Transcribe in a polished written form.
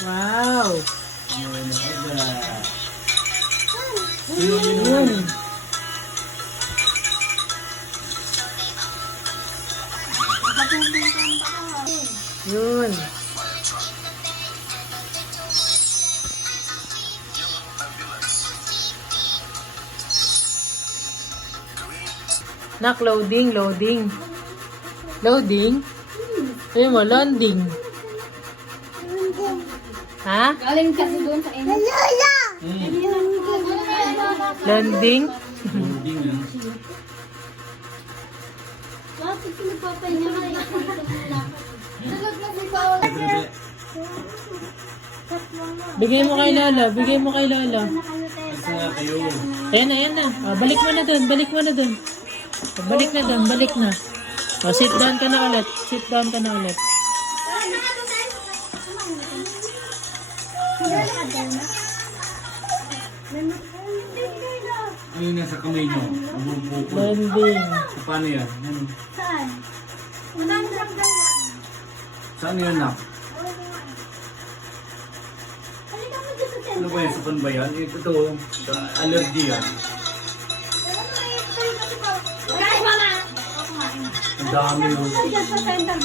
Wow. Yun. Yun. Yun. Nak, loading, loading. Loading? Ayun mo, landing. Ha? Galing kasi doon sa inyo. Landing? Loading yan. Bakit pinapapahinga na yung Tulog na si Paul. Bigay mo kay Lala, bigay mo kay Lala. Basta nga kayo. Ayan na, ayan na. Oh, balik mo na dun, balik mo na dun. Oh, balik na dun, balik na. Oh, sit down ka na ulit. Sit down ka na ulit. Ano yung nasa kamay nyo? Bubukol. Landing. Paano yan? Ano? Saan? Unang ramdam lang. Saan yun na? Halika mo dito sa Ano ba yan? Sa ba yan? Ito, allergy yan. Guys, mama! Ang dami yun. Diyan sa center.